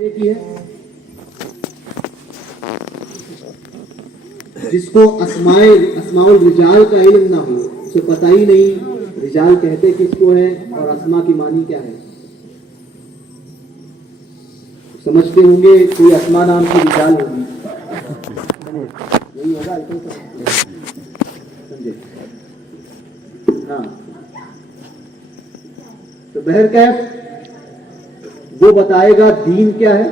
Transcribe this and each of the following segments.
کی ہے جس کو اسماء الرجال کا علم نہ ہو، اسے پتہ ہی نہیں رجال کہتے کس کو ہے اور اسماء کی معنی کیا ہے. سمجھتے ہوں گے کوئی اسماء نام کی رجال ہوگی، نہیں ہوگا. سمجھے؟ ہاں، تو بہرکیف وہ بتائے گا دین کیا ہے.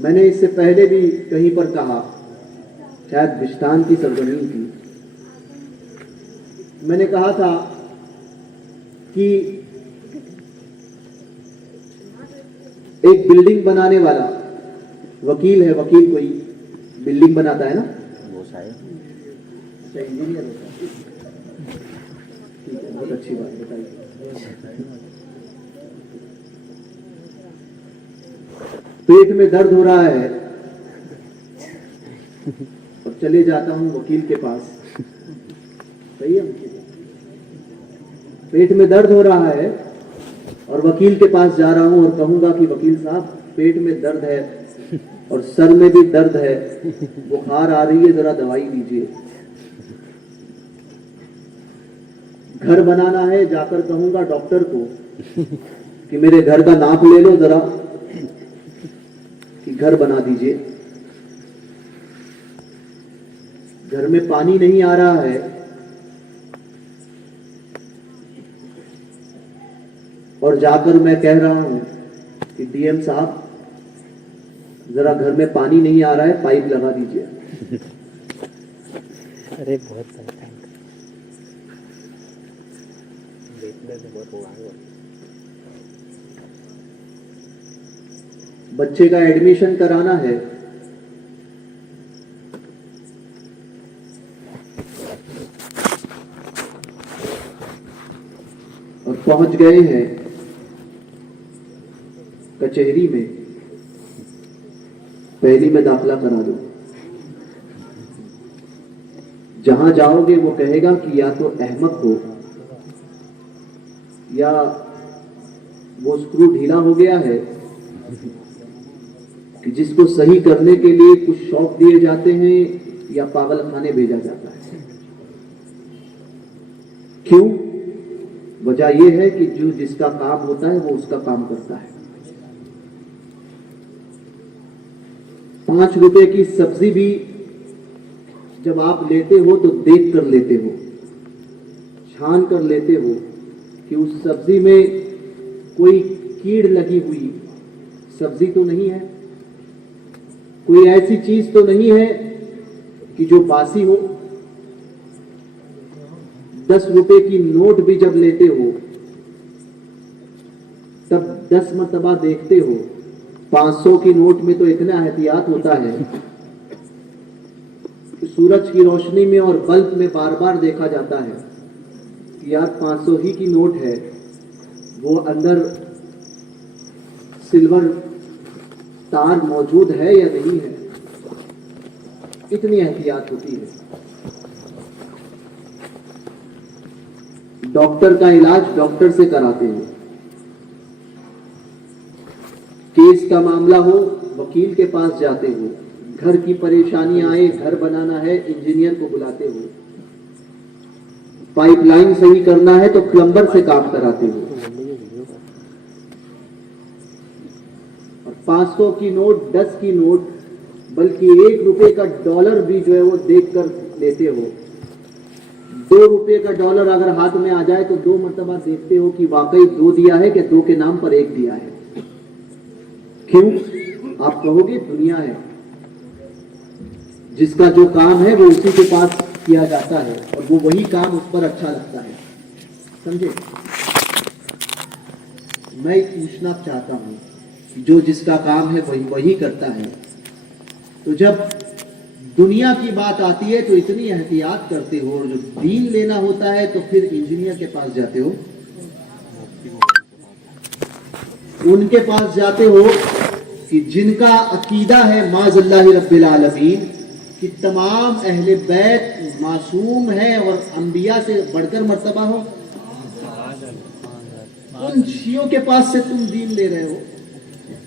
میں نے اس سے پہلے بھی کہیں پر کہا، شاید بشتان کی سرزمین تھی، میں نے کہا تھا کہ ایک بلڈنگ بنانے والا وکیل ہے، وکیل کوئی بلڈنگ بناتا ہے نا، اچھا انجینئر ہوتا ہے، ٹھیک ہے، بہت اچھی بات بتائی. پیٹ میں درد ہو رہا ہے اور چلے جاتا ہوں وکیل کے پاس. صحیح ہے، پیٹ میں درد ہو رہا ہے اور وکیل کے پاس جا رہا ہوں اور کہوں گا کہ وکیل صاحب پیٹ میں درد ہے اور سر میں بھی درد ہے، بخار آ رہی ہے، ذرا دوائی دیجیے. گھر بنانا ہے، جا کر کہوں گا ڈاکٹر کو کہ میرے گھر کا ناپ لے لو ذرا، کہ گھر بنا دیجیے. گھر میں پانی نہیں آ رہا ہے اور جا کر میں کہہ رہا ہوں کہ ڈی ایم صاحب ذرا گھر میں پانی نہیں آ رہا ہے، پائپ لگا دیجیے. ارے بہت بچے کا ایڈمیشن کرانا ہے، اور پہنچ گئے ہیں کچہری میں، پہلی میں داخلہ کرا دو. جہاں جاؤ گے وہ کہے گا کہ یا تو احمق ہو یا وہ اسکرو ڈھیلا ہو گیا ہے کہ جس کو صحیح کرنے کے لیے کچھ شوق دیے جاتے ہیں یا پاگل خانے بھیجا جاتا ہے. کیوں؟ وجہ یہ ہے کہ جو جس کا کام ہوتا ہے وہ اس کا کام کرتا ہے. 5 روپے کی سبزی بھی جب آپ لیتے ہو تو دیکھ کر لیتے ہو، چھان کر لیتے ہو کہ اس سبزی میں کوئی کیڑ لگی ہوئی سبزی تو نہیں ہے، کوئی ایسی چیز تو نہیں ہے کہ جو باسی ہو. 10 روپے کی نوٹ بھی جب لیتے ہو تب 10 مرتبہ دیکھتے ہو. 500 کی نوٹ میں تو اتنا احتیاط ہوتا ہے کہ سورج کی روشنی میں اور بلب میں بار بار دیکھا جاتا ہے کہ یار 500 ہی کی نوٹ ہے، وہ اندر سلور تار موجود ہے یا نہیں ہے. اتنی احتیاط ہوتی ہے. ڈاکٹر کا علاج ڈاکٹر سے کراتے ہیں، کیس کا معاملہ ہو وکیل کے پاس جاتے ہو، گھر کی پریشانی آئے، گھر بنانا ہے انجینئر کو بلاتے ہو، پائپ لائن صحیح کرنا ہے تو پلمبر سے کام کراتے ہو. اور 500 کی نوٹ، 10 کی نوٹ، بلکہ 1 روپے کا ڈالر بھی جو ہے وہ دیکھ کر لیتے ہو. 2 روپے کا ڈالر اگر ہاتھ میں آ جائے تو 2 مرتبہ دیکھتے ہو کہ واقعی 2 دیا ہے کہ 2 کے نام پر 1 دیا ہے. کیوں؟ آپ کہو گے دنیا ہے، جس کا جو کام ہے وہ اسی کے پاس کیا جاتا ہے اور وہ وہی کام اس پر اچھا لگتا ہے. سمجھے؟ میں پوچھنا چاہتا ہوں کہ جو جس کا کام ہے وہی کرتا ہے. تو جب دنیا کی بات آتی ہے تو اتنی احتیاط کرتے ہو، اور جو دین لینا ہوتا ہے تو پھر انجینئر کے پاس جاتے ہو، ان کے پاس جاتے ہو کہ جن کا عقیدہ ہے معاذ اللہ رب العالمین کہ تمام اہل بیت معصوم ہے اور انبیاء سے بڑھ کر مرتبہ ہو. ان شیعوں کے پاس سے تم دین لے رہے ہو.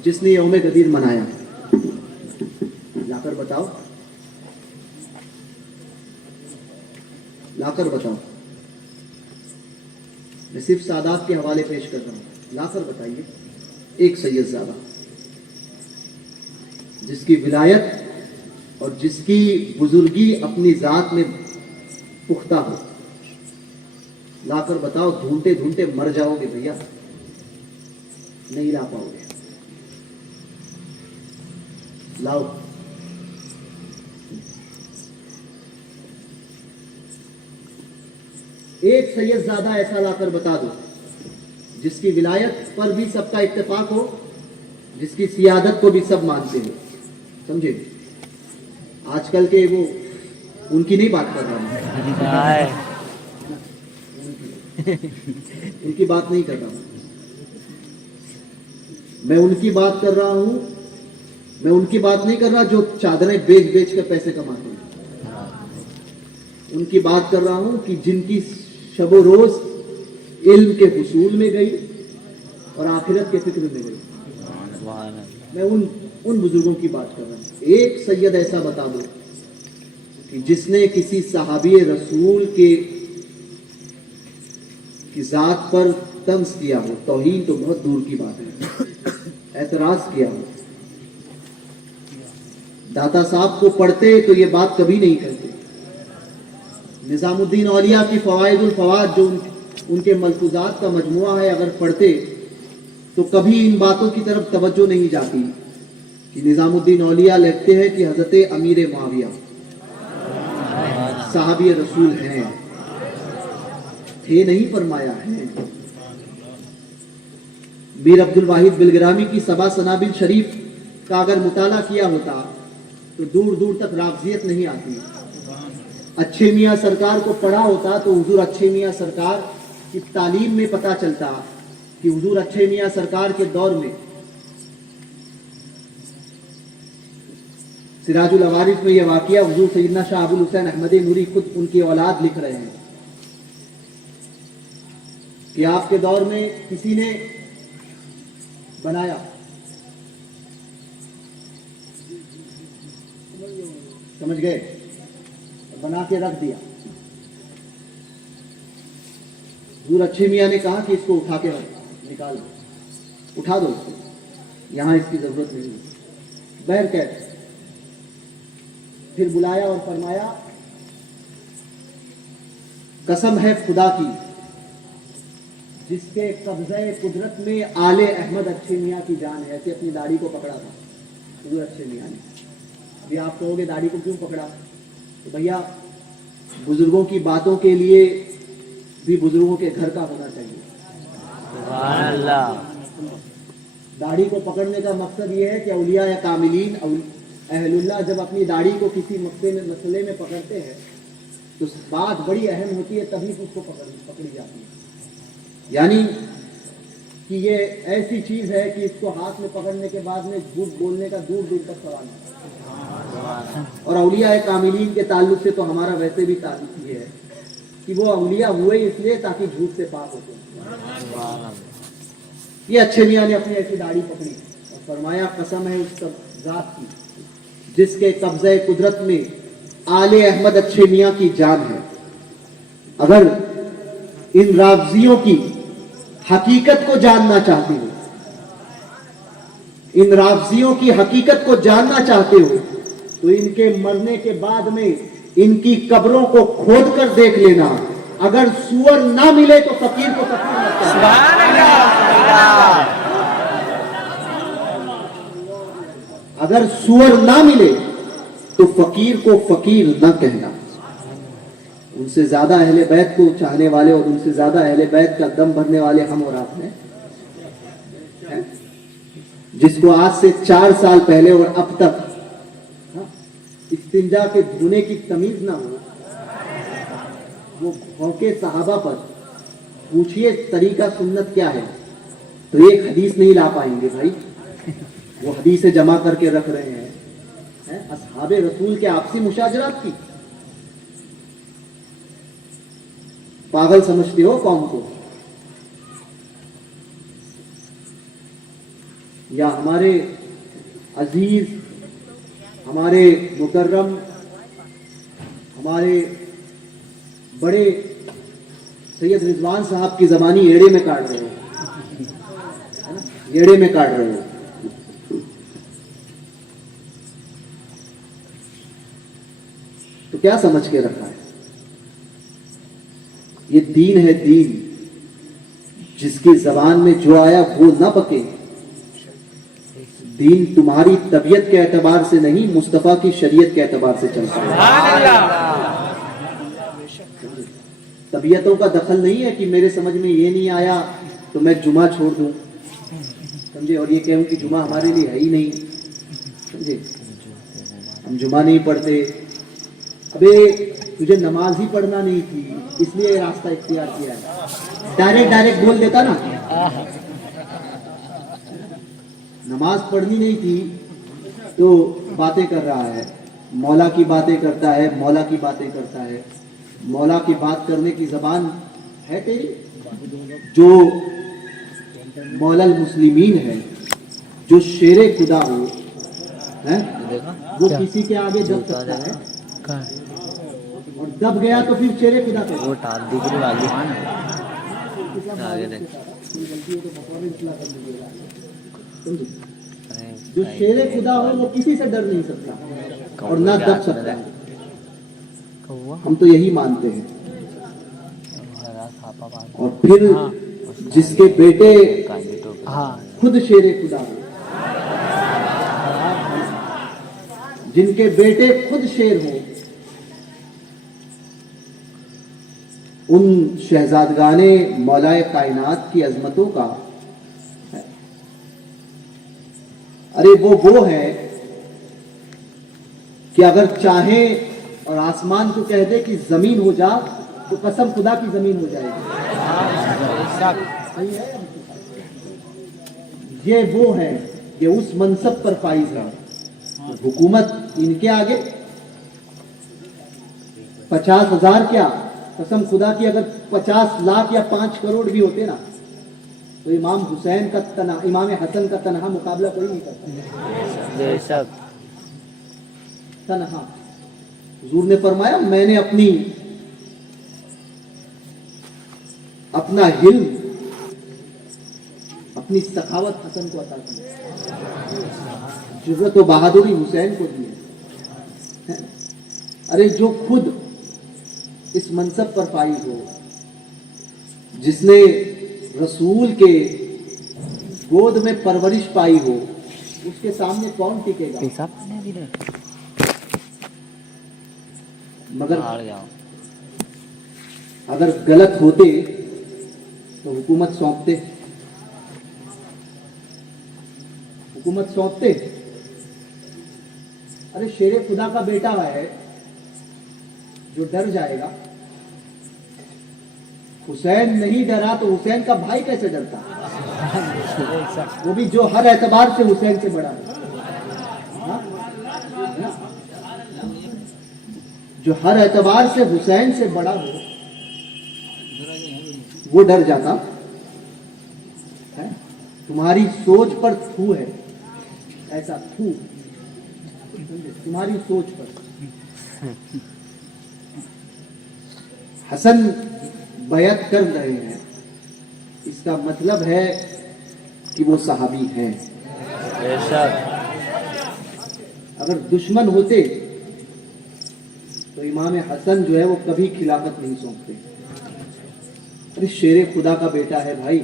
اور جس نے یوم غدیر منایا لا کر بتاؤ, لا کر بتاؤ. میں صرف سادات کے حوالے پیش کر رہا ہوں, لا کر بتائیے ایک سید زادہ جس کی ولایت اور جس کی بزرگی اپنی ذات میں پختہ ہو, لا کر بتاؤ. ڈھونڈتے ڈھونڈتے مر جاؤ گے بھیا, نہیں لا پاؤ گے. لاؤ. ایک سید زادہ ایسا لا کر بتا دو جس کی ولایت پر بھی سب کا اتفاق ہو, جس کی سیادت کو بھی سب مانتے ہو. سمجھے؟ آج کل کے وہ ان کی نہیں بات کر رہا ہوں, ان کی بات نہیں کر رہا ہوں, میں ان کی بات کر رہا ہوں. میں ان کی بات نہیں کر رہا جو چادریں بیچ بیچ کر پیسے کماتے ہیں. ان کی بات کر رہا ہوں کہ جن کی شب و روز علم کے حصول میں گئی اور آخرت کے فکر میں گئی. میں ان بزرگوں کی بات کر رہا ہوں. ایک سید ایسا بتا دو کہ جس نے کسی صحابی رسول کی ذات پر طنز کیا ہو, توہین تو بہت دور کی بات ہے, اعتراض کیا ہو. داتا صاحب کو پڑھتے تو یہ بات کبھی نہیں کرتے. نظام الدین اولیاء کی فوائد الفوائد جو ان کے ملفوظات کا مجموعہ ہے, اگر پڑھتے تو کبھی ان باتوں کی طرف توجہ نہیں جاتی کہ نظام الدین اولیاء لکھتے ہیں کہ حضرت امیر معاویہ صحابی رسول ہیں, تھے نہیں فرمایا ہیں. میر عبد الواحد بلگرامی کی سبا سنابل شریف کا اگر مطالعہ کیا ہوتا تو دور دور تک رافضیت نہیں آتی. اچھے میاں سرکار کو پڑھا ہوتا تو حضور اچھے میاں سرکار کی تعلیم میں پتہ چلتا کہ حضور اچھے میاں سرکار کے دور میں سراج العوارض میں یہ واقعہ حضور سیدنا شاہ ابو الحسین احمد نوری خود ان کی اولاد لکھ رہے ہیں کہ آپ کے دور میں کسی نے بنایا, سمجھ گئے, بنا کے رکھ دیا. حضور اچھے میاں نے کہا کہ اس کو اٹھا کے نکال دو, اٹھا دو اس کو, یہاں اس کی ضرورت نہیں ہے. بہر کہتے پھر بلایا اور فرمایا قسم ہے خدا کی جس کے قبضہ قدرت میں آل احمد اچھے میاں کی جان ہے. ایسے اپنی داڑھی کو پکڑا تھا حضور اچھے میاں نے. ابھی آپ کہو گے داڑھی کو کیوں پکڑا, تو بھیا بزرگوں کی باتوں کے لیے بھی بزرگوں کے گھر کا ہونا چاہیے. سبحان اللہ. داڑھی کو پکڑنے کا مقصد یہ ہے کہ اولیاء یا کاملین اہل اللہ جب اپنی داڑھی کو کسی مسئلے میں پکڑتے ہیں تو بات بڑی اہم ہوتی ہے, تبھی اس کو پکڑی جاتی ہے. یعنی کہ یہ ایسی چیز ہے کہ اس کو ہاتھ میں پکڑنے کے بعد میں جھوٹ بولنے کا دور دور تک سوال ہے. اور اولیاء کاملین کے تعلق سے تو ہمارا ویسے بھی تعلق یہ ہے کہ وہ اولیاء ہوئے اس لیے تاکہ جھوٹ سے پاک ہوتے ہیں. یہ اچھے میاں نے اپنی ایسی داڑھی پکڑی اور فرمایا قسم ہے اس ذات کی جس کے قبضہ قدرت میں آل احمد اچھے میاں کی جان ہے. اگر ان رافضیوں کی حقیقت کو جاننا چاہتے ہو, ان رافضیوں کی حقیقت کو جاننا چاہتے ہو تو ان کے مرنے کے بعد میں ان کی قبروں کو کھود کر دیکھ لینا. اگر سور نہ ملے تو فقیر کو فقیر مت کہنا. اگر سور نہ ملے تو فقیر کو فقیر نہ کہنا. ان سے زیادہ اہل بیت کو چاہنے والے اور ان سے زیادہ اہل بیت کا دم بھرنے والے ہم اور آپ ہیں. جس کو آج سے 4 سال پہلے اور اب تک استنجا کے دھونے کی تمیز نہ ہو, وہ بھوکے صحابہ پر پوچھئے طریقہ سنت کیا ہے تو ایک حدیث نہیں لا پائیں گے بھائی. وہ حدیثیں جمع کر کے رکھ رہے ہیں اصحاب رسول کے آپسی مشاجرات کی. پاگل سمجھتے ہو قوم کو. یا ہمارے عزیز، ہمارے مکرم، ہمارے بڑے سید رضوان صاحب کی زبانی ایڑے میں کاٹ رہے ہو، ایڑے میں کاٹ رہے ہو. تو کیا سمجھ کے رکھا ہے؟ یہ دین ہے، دین جس کی زبان میں جو آیا وہ نہ بکے. دین تمہاری طبیعت کے اعتبار سے نہیں، مصطفیٰ کی شریعت کے اعتبار سے چلتا ہے. طبیعتوں کا دخل نہیں ہے کہ میرے سمجھ میں یہ نہیں آیا تو میں جمعہ چھوڑ دوں، سمجھے، اور یہ کہوں کہ جمعہ ہمارے لیے ہے ہی نہیں، سمجھے، ہم جمعہ نہیں پڑھتے. ابے تجھے نماز ہی پڑھنا نہیں تھی اس لیے یہ راستہ اختیار کیا ہے. ڈائریکٹ بول دیتا نا، نماز پڑھنی نہیں تھی تو باتیں کر رہا ہے، مولا کی باتیں کرتا ہے، مولا کی باتیں کرتا ہے. مولا کی بات کرنے کی زبان ہے تیری؟ جو مولا المسلمین ہے، جو شیر خدا ہو، وہ کسی کے آگے دب سکتا ہے؟ اور دب گیا تو پھر شیر خدا کہتا ہے. وہ ٹاپ ڈگری والی جو شیر خدا ہو وہ کسی سے ڈر نہیں سکتا اور نہ دب سکتا ہے. ہم تو یہی مانتے ہیں. اور پھر جس کے بیٹے خود شیر خدا ہو، جن کے بیٹے خود شیر ہو، ان شہزادگان مولائے کائنات کی عظمتوں کا، ارے وہ ہے کہ اگر چاہے اور آسمان کو کہہ دے کہ زمین ہو جا تو قسم خدا کی زمین ہو جائے گی. یہ وہ ہے کہ اس منصب پر فائز ہے. حکومت ان کے آگے 50,000 کیا، قسم خدا کی اگر 50 لاکھ یا 5 کروڑ بھی ہوتے نا تو امام حسین کا امام حسن کا تنہا مقابلہ کوئی نہیں کرتا. تنہا حضور نے فرمایا میں نے اپنا علم، اپنی سخاوت حسن کو عطا کی، جرأت و بہادری حسین کو دی. ارے جو خود اس منصب پر فائز ہو، جس نے رسول کے گود میں پرورش پائی ہو، اس کے سامنے کون ٹکے گا؟ مگر اگر غلط ہوتے تو حکومت سونپتے. ارے شیر خدا کا بیٹا ہے جو ڈر جائے گا. حسین نہیں ڈرا تو حسین کا بھائی کیسے ڈرتا؟ وہ بھی جو ہر اعتبار سے حسین سے بڑا ہے، جو ہر اعتبار سے حسین سے بڑا ہو وہ ڈر جاتا. تمہاری سوچ پر تھو ہے، ایسا تھو تمہاری سوچ پر. حسن بیعت کر رہے ہیں، اس کا مطلب ہے کہ وہ صحابی ہیں. اگر دشمن ہوتے تو امام حسن جو ہے وہ کبھی خلافت نہیں سونپتے. ارے شیر خدا کا بیٹا ہے بھائی.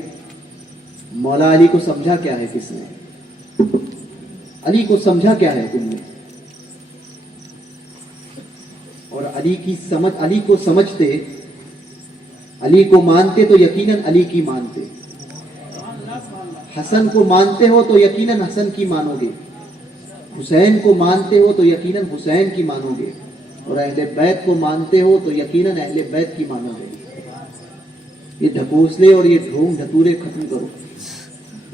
مولا علی کو سمجھا کیا ہے کس نے؟ علی کو سمجھا کیا ہے تم نے؟ اور علی کو سمجھتے، علی کو مانتے تو یقیناً علی کی مانتے. حسن کو مانتے ہو تو یقیناً حسن کی مانو گے. حسین کو مانتے ہو تو یقیناً حسین کی مانو گے. اور اہل بیت کو مانتے ہو تو یقیناً اہل بیت کی مانو گے. یہ ڈھکوسلے اور یہ ڈھونگ ڈھتورے ختم کرو،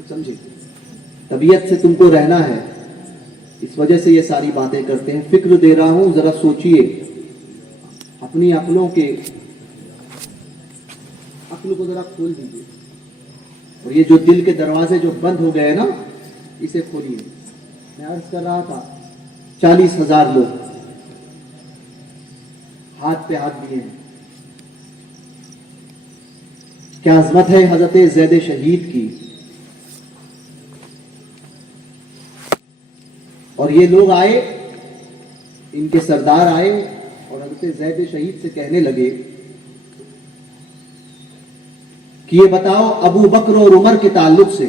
سمجھے. طبیعت سے تم کو رہنا ہے، اس وجہ سے یہ ساری باتیں کرتے ہیں. فکر دے رہا ہوں، ذرا سوچئے، اپنی عقل کو ذرا کھول دیجیے. اور یہ جو دل کے دروازے جو بند ہو گئے نا، اسے کھولیے. میں عرض کر رہا تھا 40,000 لوگ ہاتھ پہ ہاتھ دیے ہیں. کیا عظمت ہے حضرت زید شہید کی. اور یہ لوگ آئے, ان کے سردار آئے اور حضرت زید شہید سے کہنے لگے کہ یہ بتاؤ ابو بکر اور عمر کے تعلق سے.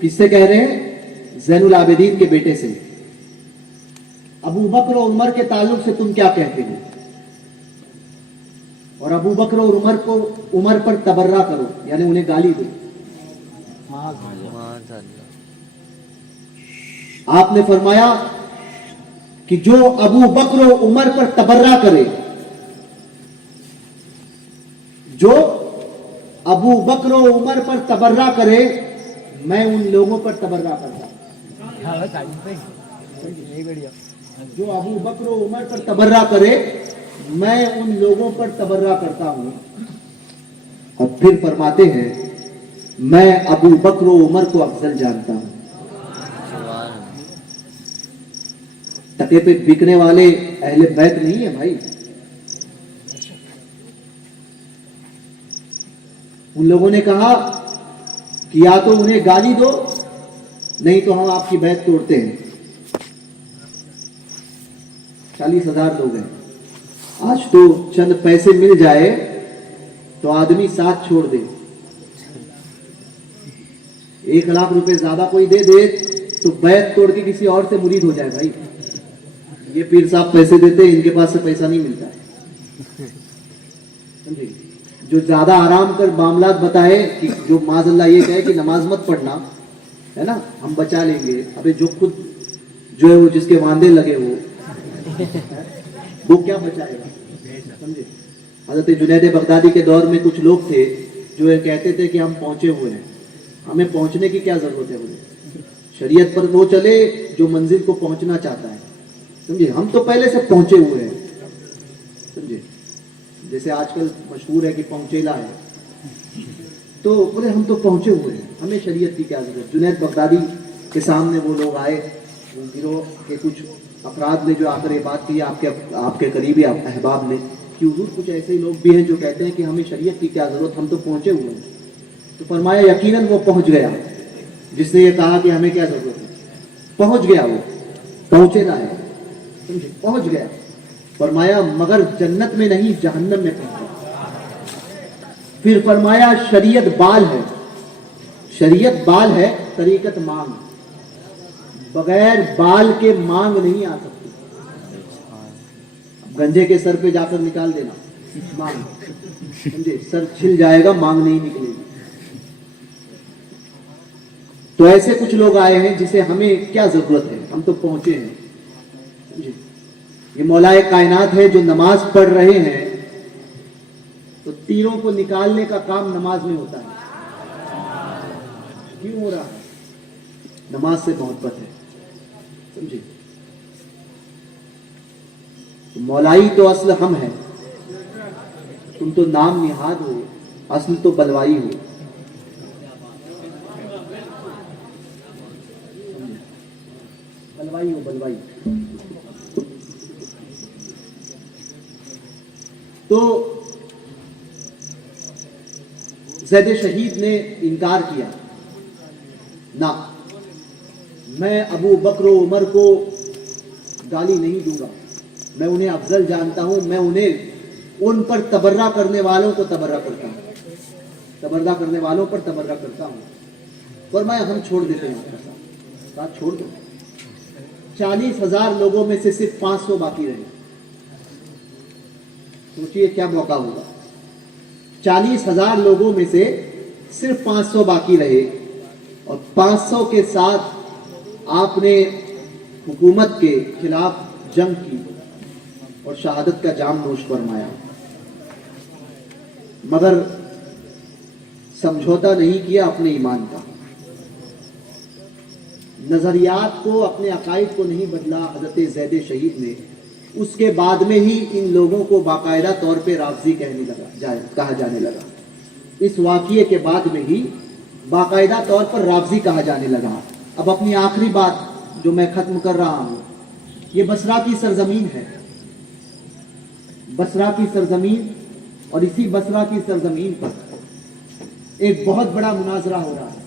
کس سے کہہ رہے ہیں؟ زین العابدین کے بیٹے سے. ابو بکر اور عمر کے تعلق سے تم کیا کہتے ہو؟ اور ابو بکر اور عمر پر تبرہ کرو, یعنی انہیں گالی دو. آپ نے فرمایا کہ جو ابو بکر و عمر پر تبرہ کرے, جو ابو بکر و عمر پر تبرہ کرے, میں ان لوگوں پر تبرہ کرتا ہوں. جو ابو بکر و عمر پر تبرہ کرے, میں ان لوگوں پر تبرہ کرتا ہوں. اور پھر فرماتے ہیں میں ابو بکر و عمر کو افضل جانتا ہوں. ٹکے پہ بکنے والے اہل بیت نہیں ہے بھائی. ان لوگوں نے کہا کہ یا تو انہیں گالی دو, نہیں تو ہم آپ کی بیعت توڑتے ہیں. 40,000 لوگ ہیں. آج تو چند پیسے مل جائے تو آدمی ساتھ چھوڑ دے. 1,00,000 روپے زیادہ کوئی دے دے تو بیعت توڑ کے کسی اور سے مرید ہو جائے. بھائی یہ پیر صاحب پیسے دیتے ہیں, ان کے پاس سے پیسہ نہیں ملتا ہے. جو زیادہ آرام کر معاملات بتائے کہ جو معاذ اللہ یہ کہے کہ نماز مت پڑھنا ہے نا, ہم بچا لیں گے. ابھی جو خود جو ہے وہ جس کے واندے لگے وہ کیا بچائے گا. سمجھے. حضرت جنید بغدادی کے دور میں کچھ لوگ تھے جو یہ کہتے تھے کہ ہم پہنچے ہوئے ہیں, ہمیں پہنچنے کی کیا ضرورت ہے. مجھے شریعت پر وہ چلے جو منزل کو پہنچنا چاہتا ہے. سمجھے. ہم تو پہلے سے پہنچے ہوئے ہیں. سمجھے. جیسے آج کل مشہور ہے کہ پہنچیلا ہے, تو بولے ہم تو پہنچے ہوئے ہیں, ہمیں شریعت کی کیا ضرورت. جنید بغدادی کے سامنے وہ لوگ آئے, گروہ کے کچھ افراد نے جو آ کر یہ بات کی, آپ کے قریبی احباب نے, کہ حضور کچھ ایسے لوگ بھی ہیں جو کہتے ہیں کہ ہمیں شریعت کی کیا ضرورت, ہم تو پہنچے ہوئے ہیں. تو فرمایا یقیناً وہ پہنچ گیا جس نے یہ کہا کہ ہمیں کیا ضرورت ہے. پہنچ گیا, وہ پہنچیلا ہے. پہنچ گیا. فرمایا مگر جنت میں نہیں جہنم میں پہنچا. پھر فرمایا شریعت بال ہے, شریعت بال ہے, طریقت مانگ. بغیر بال کے مانگ نہیں آ سکتی. گنجے کے سر پہ جا کر نکال دینا مانگ, سمجھے, سر چھل جائے گا, مانگ نہیں نکلے گی. تو ایسے کچھ لوگ آئے ہیں جسے ہمیں کیا ضرورت ہے, ہم تو پہنچے ہیں. یہ مولائے کائنات ہے جو نماز پڑھ رہے ہیں, تو تیروں کو نکالنے کا کام نماز میں ہوتا ہے. کیوں ہو رہا ہے؟ نماز سے محبت ہے. سمجھے. مولائی تو اصل ہم ہیں, تم تو نام نہاد ہو, اصل تو بلوائی ہو. بلوائی ہو, بلوائی. تو زید شہید نے انکار کیا, نہ میں ابو بکر و عمر کو گالی نہیں دوں گا, میں انہیں افضل جانتا ہوں, میں انہیں ان پر تبرہ کرنے والوں کو تبرہ کرتا ہوں, تبرہ کرنے والوں پر تبرہ کرتا ہوں. فرمایا ہم چھوڑ دیتے ہیں, آپ کا ساتھ چھوڑ دو. 40,000 لوگوں میں سے صرف 500 باقی رہے. سوچئے کیا موقع ہوگا. 40,000 لوگوں میں سے صرف 500 باقی رہے, اور 500 کے ساتھ آپ نے حکومت کے خلاف جنگ کی اور شہادت کا جام نوش فرمایا. مگر سمجھوتا نہیں کیا اپنے ایمان کا, نظریات کو, اپنے عقائد کو نہیں بدلا حضرت زید شہید نے. اس کے بعد میں ہی ان لوگوں کو باقاعدہ طور پہ رافضی کہا جانے لگا. اس واقعے کے بعد میں ہی باقاعدہ طور پر رافضی کہا جانے لگا. اب اپنی آخری بات جو میں ختم کر رہا ہوں، یہ بصرہ کی سرزمین ہے، بصرہ کی سرزمین، اور اسی بصرہ کی سرزمین پر ایک بہت بڑا مناظرہ ہو رہا ہے،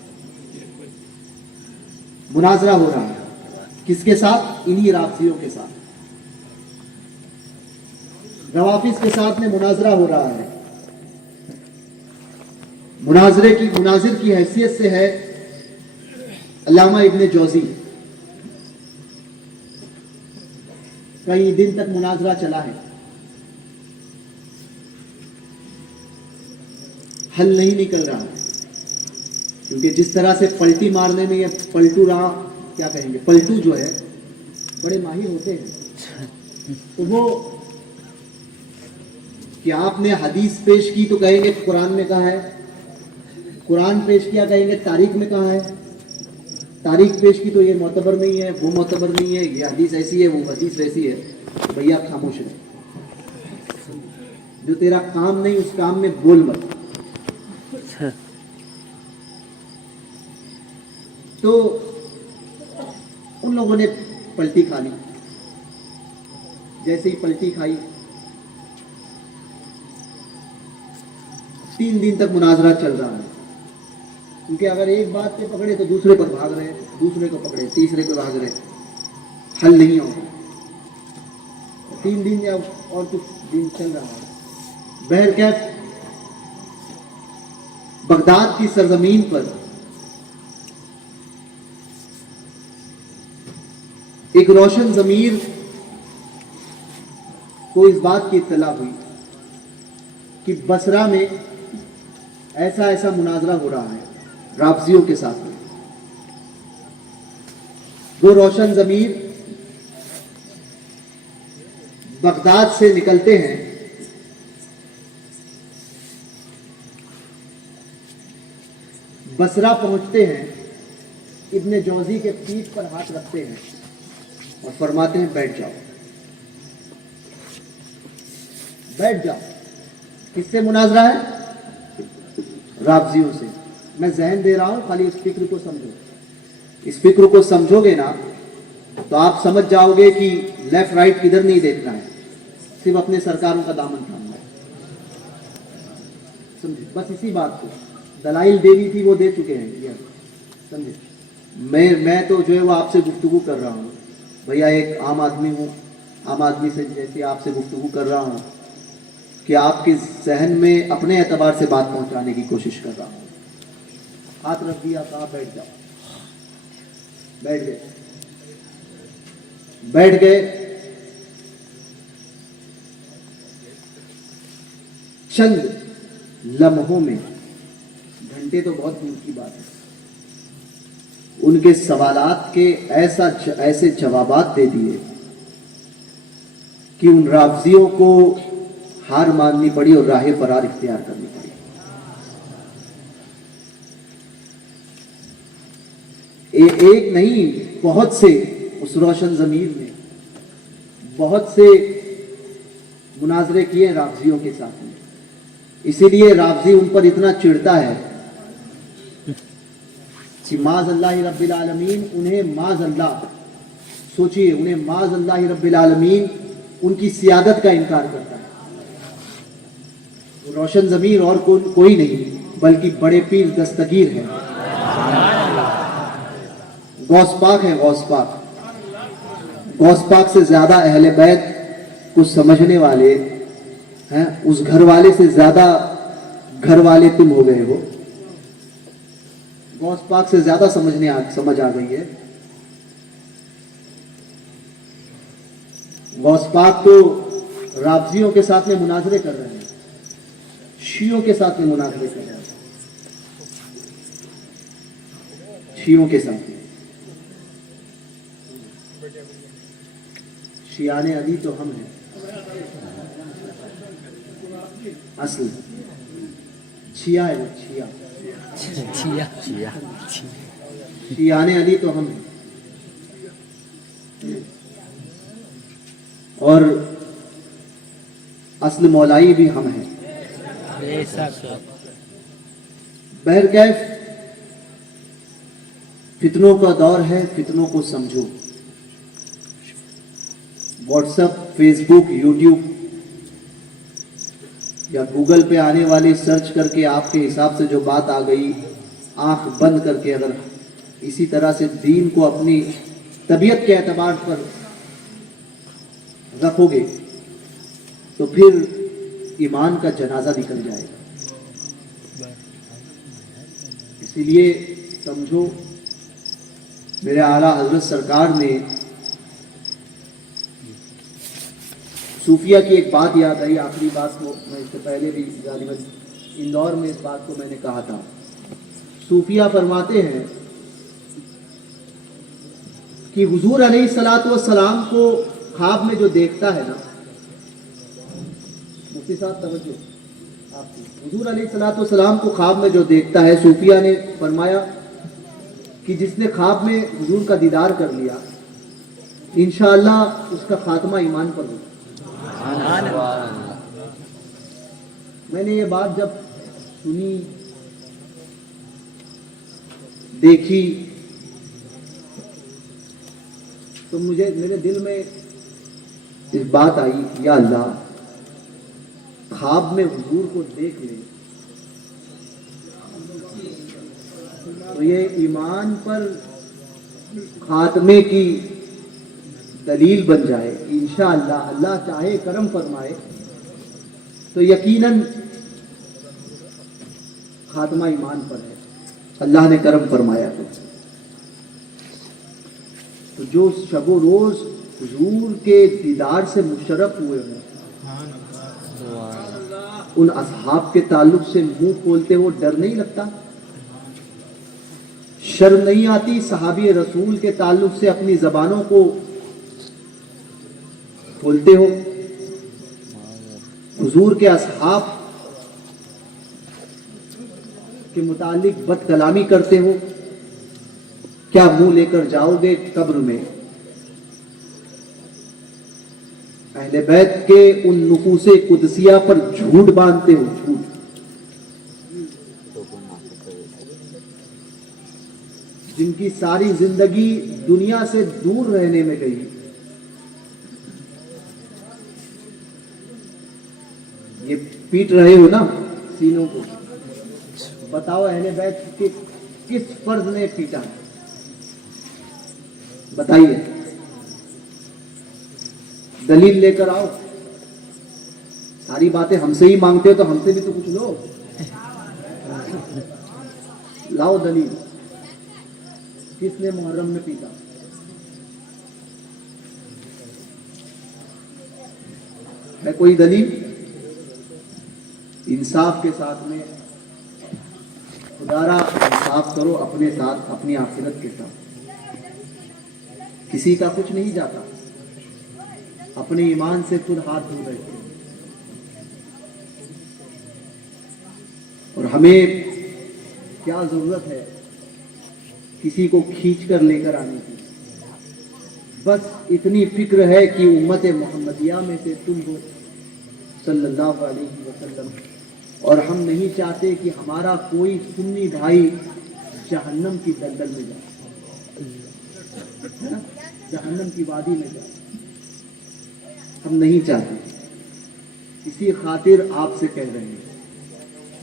مناظرہ ہو رہا ہے کس کے ساتھ؟ انہی رافضیوں کے ساتھ، روافظ کے ساتھ میں مناظرہ ہو رہا ہے۔ مناظر کی حیثیت سے ہے علامہ ابن جوزی، کئی دن تک مناظرہ چلا ہے، حل نہیں نکل رہا، کیونکہ جس طرح سے پلٹی مارنے میں یہ پلٹو رہا، کیا کہیں گے، پلٹو جو ہے بڑے ماہر ہوتے ہیں، تو وہ کہ آپ نے حدیث پیش کی تو کہیں گے قرآن میں کہا ہے، قرآن پیش کیا کہیں گے تاریخ میں کہا ہے، تاریخ پیش کی تو یہ معتبر نہیں ہے، وہ معتبر نہیں ہے، یہ حدیث ایسی ہے، وہ حدیث ویسی ہے۔ بھیا خاموش رہے، جو تیرا کام نہیں اس کام میں بول مت۔ تو ان لوگوں نے پلٹی کھا لی، جیسے ہی پلٹی کھائی 3 دن تک مناظرہ چل رہا ہے، کیونکہ اگر ایک بات پہ پکڑے تو دوسرے پر بھاگ رہے، دوسرے کو پکڑے تیسرے پہ بھاگ رہے، حل نہیں ہوگا۔ 3 دن یا اور کچھ دن چل رہا ہے۔ بہرکیف بغداد کی سرزمین پر ایک روشن ضمیر کو اس بات کی اطلاع ہوئی کہ بصرہ میں ایسا مناظرہ ہو رہا ہے رافضیوں کے ساتھ میں۔ وہ روشن ضمیر بغداد سے نکلتے ہیں، بصرہ پہنچتے ہیں، ابن جوزی کے پیٹھ پر ہاتھ رکھتے ہیں اور فرماتے ہیں بیٹھ جاؤ، بیٹھ جاؤ۔ کس سے مناظرہ ہے؟ رافضیوں سے۔ میں ذہن دے رہا ہوں، خالی اس فکر کو سمجھو، اس فکر کو سمجھو گے نا تو آپ سمجھ جاؤ گے کہ لیفٹ رائٹ کدھر نہیں دیکھنا ہے، صرف اپنے سرکاروں کا دامن تھامنا ہے۔ سمجھے؟ بس اسی بات کو دلائل دینی تھی، وہ دے چکے ہیں، یہ سمجھے۔ میں تو جو ہے وہ آپ سے گفتگو کر رہا ہوں بھیا، ایک عام آدمی ہوں، عام آدمی سے جیسے آپ سے گفتگو کر رہا ہوں کہ آپ کے ذہن میں اپنے اعتبار سے بات پہنچانے کی کوشش کر رہا ہوں۔ ہاتھ رکھ دیا، کہا بیٹھ جاؤ، بیٹھ گئے، بیٹھ گئے۔ چند لمحوں میں، گھنٹے تو بہت دور کی بات ہے، ان کے سوالات کے ایسے جوابات دے دیے کہ ان رافضیوں کو ہار ماننی پڑی اور راہ فرار اختیار کرنی پڑی۔ ایک نہیں، بہت سے اس روشن ضمیر میں بہت سے مناظرے کیے رافضیوں کے ساتھ میں، اسی لیے رافضی ان پر اتنا چڑھتا ہے کہ معاذ اللہ رب العالمین، انہیں معاذ اللہ، سوچئے، انہیں معاذ اللہ رب العالمین ان کی سیادت کا انکار کرتا ہے۔ روشن ضمیر اور کوئی نہیں بلکہ بڑے پیر دستگیر ہیں، غوث پاک ہیں، غوث پاک۔ غوث پاک سے زیادہ اہل بیت کو سمجھنے والے ہیں، اس گھر والے سے زیادہ گھر والے تم ہو گئے ہو۔ غوث پاک سے زیادہ سمجھ آ گئی ہے۔ غوث پاک تو رافضیوں کے ساتھ میں مناظرے کر رہے ہیں، شیعوں کے ساتھ میں مناظرے کر رہے ہیں، شیعوں کے ساتھ میں۔ شیعان علی تو ہم ہیں، اصل شیعہ ہے، شیعہ، شیعان علی تو ہم ہیں، اور اصل مولائی بھی ہم ہیں۔ بہرکیف فتنوں کا دور ہے، فتنوں کو سمجھو. واٹس ایپ، فیس بک، یوٹیوب یا گوگل پہ آنے والی سرچ کر کے آپ کے حساب سے جو بات آ گئی، آنکھ بند کر کے اگر اسی طرح سے دین کو اپنی طبیعت کے اعتبار پر رکھو گے تو پھر ایمان کا جنازہ نکل جائے گا. اسی لیے سمجھو، میرے اعلیٰ حضرت سرکار نے صوفیہ کی ایک بات یاد آئی، آخری بات کو میں اس سے پہلے بھی غالباً اندور میں اس بات کو میں نے کہا تھا. صوفیہ فرماتے ہیں کہ حضور علیہ الصلوۃ والسلام کو خواب میں جو دیکھتا ہے نا، مفتی صاحب توجہ آپ کی، حضور علیہ الصلوۃ والسلام کو خواب میں جو دیکھتا ہے، صوفیہ نے فرمایا کہ جس نے خواب میں حضور کا دیدار کر لیا، انشاءاللہ اس کا خاتمہ ایمان پر ہوگا. میں نے یہ بات جب سنی، دیکھی، تو میرے دل میں اس بات آئی، یا اللہ، خواب میں حضور کو دیکھ لے تو یہ ایمان پر خاتمے کی دلیل بن جائے. انشاءاللہ اللہ چاہے کرم فرمائے تو یقیناً خاتمہ ایمان پر ہے. اللہ نے کرم فرمایا تو جو شب و روز حضور کے دیدار سے مشرف ہوئے ہیں، ان اصحاب کے تعلق سے منہ کھولتے ہو ڈر نہیں لگتا؟ شرم نہیں آتی صحابی رسول کے تعلق سے اپنی زبانوں کو کھولتے ہو؟ حضور کے اصحاب کے متعلق بد کلامی کرتے ہو؟ کیا منہ لے کر جاؤ گے قبر میں؟ اہل بیت کے ان نفوس قدسیہ پر جھوٹ باندھتے ہو، جھوٹ. جن کی ساری زندگی دنیا سے دور رہنے میں گئی، یہ پیٹ رہے ہو نا سینوں کو. بتاؤ اہل بیت کے کس فرض نے پیٹا؟ بتائیے، دلیل لے کر آؤ. ساری باتیں ہم سے ہی مانگتے ہو تو ہم سے بھی تو کچھ لو. لاؤ دلیل، کس نے محرم میں پیٹا؟ ہے کوئی دلیل؟ انصاف کے ساتھ میں خدارا انصاف کرو اپنے ساتھ، اپنی آخرت کے ساتھ. کسی کا کچھ نہیں جاتا، اپنے ایمان سے خود ہاتھ دھو رہے. اور ہمیں کیا ضرورت ہے کسی کو کھینچ کر لے کر آنے کی؟ بس اتنی فکر ہے کہ امت محمدیہ میں سے تم ہو صلی اللہ علیہ وسلم، اور ہم نہیں چاہتے کہ ہمارا کوئی سنی بھائی جہنم کی دلدل میں جائے، جہنم کی وادی میں جائے. ہم نہیں چاہتے. اسی خاطر آپ سے کہہ رہے ہیں.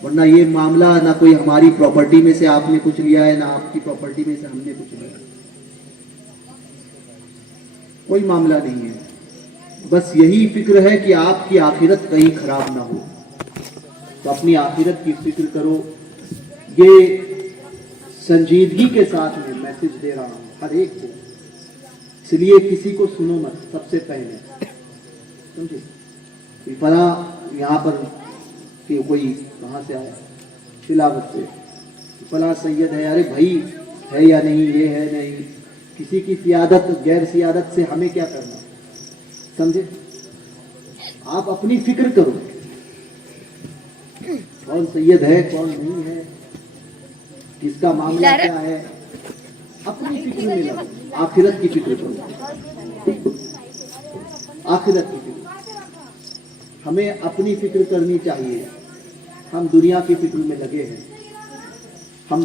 ورنہ یہ معاملہ نہ کوئی ہماری پراپرٹی میں سے آپ نے کچھ لیا ہے، نہ آپ کی پراپرٹی میں سے ہم نے کچھ لیا. کوئی معاملہ نہیں ہے. بس یہی فکر ہے کہ آپ کی آخرت کہیں خراب نہ ہو. تو اپنی آخرت کی فکر کرو. یہ سنجیدگی کے ساتھ میں میسج دے رہا ہوں ہر ایک کو، اس لیے کسی کو سنو مت. سب سے پہلے سمجھے، فلاں یہاں پر کہ کوئی کہاں سے آیا خلافت سے، فلاں سید ہے، ارے بھائی ہے یا نہیں، یہ ہے نہیں. کسی کی سیادت غیر سیادت سے ہمیں کیا کرنا، سمجھے؟ آپ اپنی فکر کرو، کون سید ہے کون نہیں ہے، کس کا معاملہ کیا ہے. اپنی فکر میں لگو. آخرت کی فکر کرو، آخرت کی فکر. ہمیں اپنی فکر کرنی چاہیے. ہم دنیا کی فکر میں لگے ہیں. ہم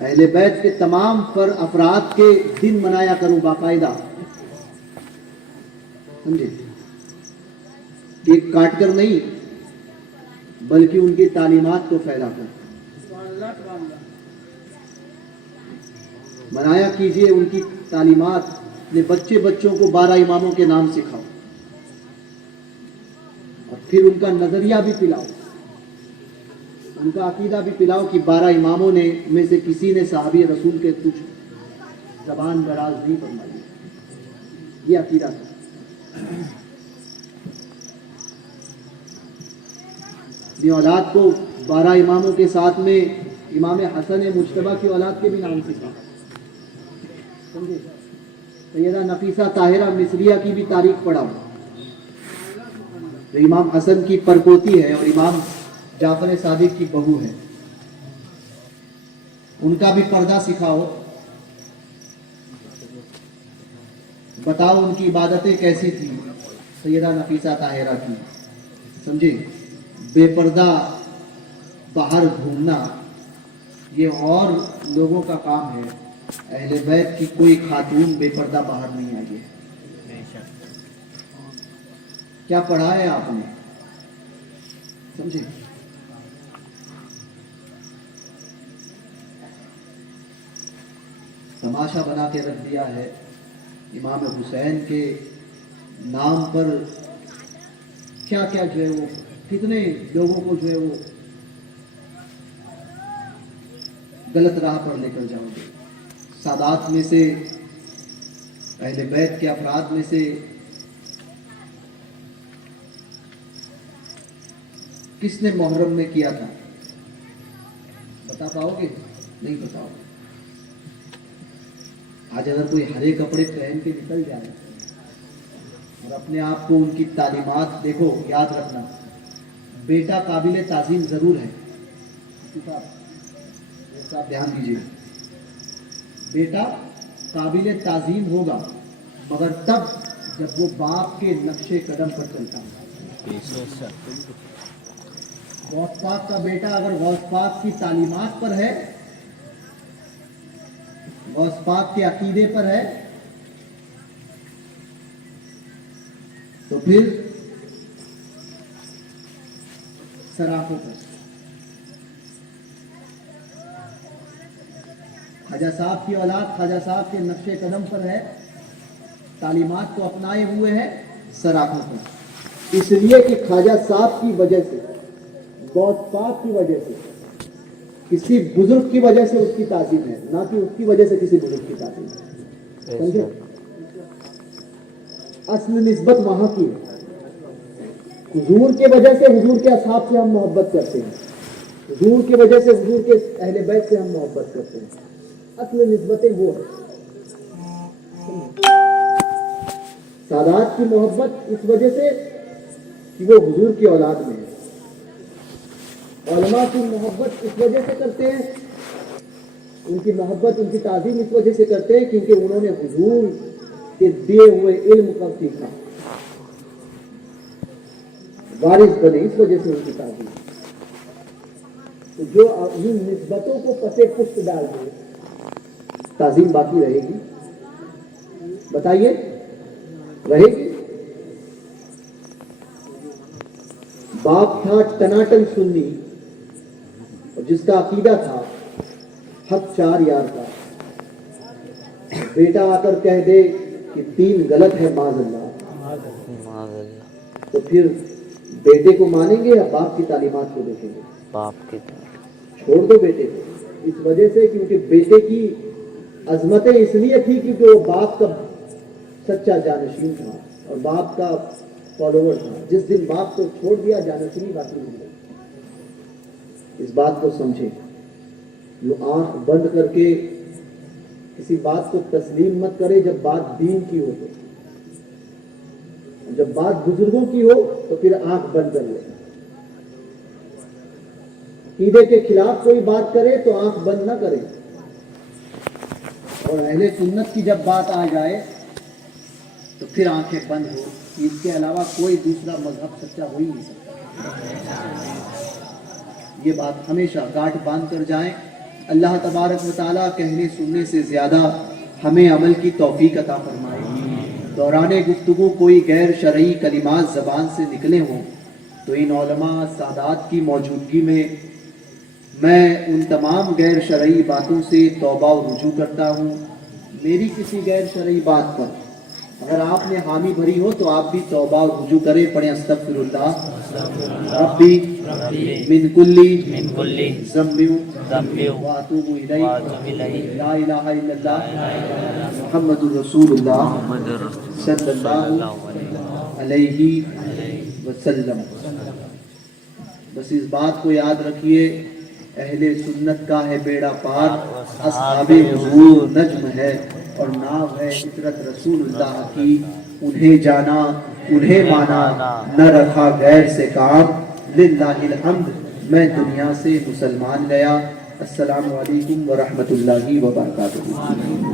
اہل بیت کے تمام افراد کے دن منایا کرو باقاعدہ، سمجھے؟ کیک کاٹ کر نہیں بلکہ ان کی تعلیمات کو پھیلا کر منایا کیجئے ان کی تعلیمات. اپنے بچوں کو 12 اماموں کے نام سکھاؤ اور پھر ان کا نظریہ بھی پلاؤ، ان کا عقیدہ بھی پلاؤ کہ 12 اماموں نے میں سے کسی نے صحابی رسول کے کچھ زبان دراز نہیں فرمائی. یہ عقیدہ تھا. اپنی اولاد کو 12 اماموں کے ساتھ میں امام حسن مجتبیٰ کی اولاد کے بھی نام سکھا، سمجھے؟ سیدہ نفیسہ طاہرہ مصریہ کی بھی تاریخ پڑھاؤ، جو امام حسن کی پرپوتی ہے اور امام جعفر صادق کی بہو ہے. ان کا بھی پردہ سکھاؤ، بتاؤ ان کی عبادتیں کیسی تھیں سیدہ نفیسہ طاہرہ کی، سمجھے؟ بے پردہ باہر گھومنا یہ اور لوگوں کا کام ہے. اہل بیت کی کوئی خاتون بے پردہ باہر نہیں آئی ہے. کیا پڑھا ہے آپ نے، سمجھے؟ تماشا بنا کے رکھ دیا ہے. امام حسین کے نام پر کیا کیا جو ہے وہ کتنے لوگوں کو جو ہے وہ غلط راہ پر لے کر جاؤ گے. سادات میں سے، اہل بیت کے افراد میں سے کس نے محرم میں کیا تھا، بتا پاؤ گے؟ نہیں بتاؤ. آج اگر کوئی ہرے کپڑے پہن کے نکل جائے اور اپنے آپ کو ان کی تعلیمات دیکھو، یاد رکھنا بیٹا قابل تعظیم ضرور ہے. آپ دھیان دیجیے، بیٹا قابل تعظیم ہوگا مگر تب جب وہ باپ کے نقش قدم پر چلتا ہے. غوث پاک کا بیٹا اگر غوث پاک کی تعلیمات پر ہے، غوث پاک کے عقیدے پر ہے، تو پھر سراخوں پر. خواجہ صاحب کی اولاد خواجہ صاحب کے نقش قدم پر ہے، تعلیمات کو اپنائے ہوئے ہیں، سراخوں پر. اس لیے کہ خواجہ صاحب کی وجہ سے، غوث پاک کی وجہ سے، کسی بزرگ کی وجہ سے اس کی تعظیم ہے، نہ کہ اس کی وجہ سے کسی بزرگ کی تعظیم ہے. سمجھے؟ اصل نسبت وہاں کی ہے. حضور کے وجہ سے حضور کے اصحاب سے ہم محبت کرتے ہیں، حضور کی وجہ سے حضور کے اہل بیت سے ہم محبت کرتے ہیں. اصل نسبتیں وہ ہے. سادات کی محبت اس وجہ سے کہ وہ حضور کی اولاد میں ہے. علماء کی محبت اس وجہ سے کرتے ہیں، ان کی محبت ان کی تعظیم اس وجہ سے کرتے ہیں کیونکہ انہوں نے حضور کے دیے ہوئے علم کو سیکھا، وارث بنے، اس وجہ سے ان کی تعظیم. تو جو ان نسبتوں کو پسے پشت ڈال دے، تعظیم باقی رہے گی؟ بتائیے، رہے گی؟ باپ تھا ٹناٹن سنی اور جس کا عقیدہ تھا حق 4 یار کا. بیٹا آ کر کہہ دے کہ 3 غلط ہے معاذ اللہ، تو پھر بیٹے کو مانیں گے یا باپ کی تعلیمات کو دیکھیں گے؟ باپ کے چھوڑ دو بیٹے کو. اس وجہ سے کیونکہ بیٹے کی عظمتیں اس لیے تھی کیونکہ وہ باپ کا سچا جانشین تھا اور باپ کا فالوور تھا. جس دن باپ کو چھوڑ دیا جانشینی باقی نہیں رہی. اس بات کو سمجھے. جو آنکھ بند کر کے کسی بات کو تسلیم مت کرے جب بات دین کی ہو، تو جب بات بزرگوں کی ہو تو پھر آنکھ بند کر لے. عقیدے کے خلاف کوئی بات کرے تو آنکھ بند نہ کرے، اور اہل سنت کی جب بات آ جائے تو پھر آنکھیں بند ہو. اس کے علاوہ کوئی دوسرا مذہب سچا ہو ہی نہیں سکتا. یہ بات ہمیشہ گاٹھ باندھ کر جائیں. اللہ تبارک و تعالیٰ کہنے سننے سے زیادہ ہمیں عمل کی توفیق عطا فرمائے۔ دوران گفتگو کوئی غیر شرعی کلمات زبان سے نکلے ہوں تو ان علماء سادات کی موجودگی میں ان تمام غیر شرعی باتوں سے توبہ و رجوع کرتا ہوں۔ میری کسی غیر شرعی بات پر اگر آپ نے حامی بھری ہو تو آپ بھی توبہ و رجوع کریں، پڑھیں استغفر اللہ ربی من کلی ذنب واتوب الیہ لا الہ الا اللہ محمد رسول اللہ صلی اللہ علیہ وسلم۔ بس اس بات کو یاد رکھیے، اہل سنت کا ہے بیڑا پار، اصحاب حضور نجم ہے اور ناو ہے عطرت رسول اللہ کی۔ انہیں جانا انہیں مانا، نہ رکھا غیر سے کام، للہ الحمد میں دنیا سے مسلمان گیا۔ السلام علیکم ورحمۃ اللہ وبرکاتہ۔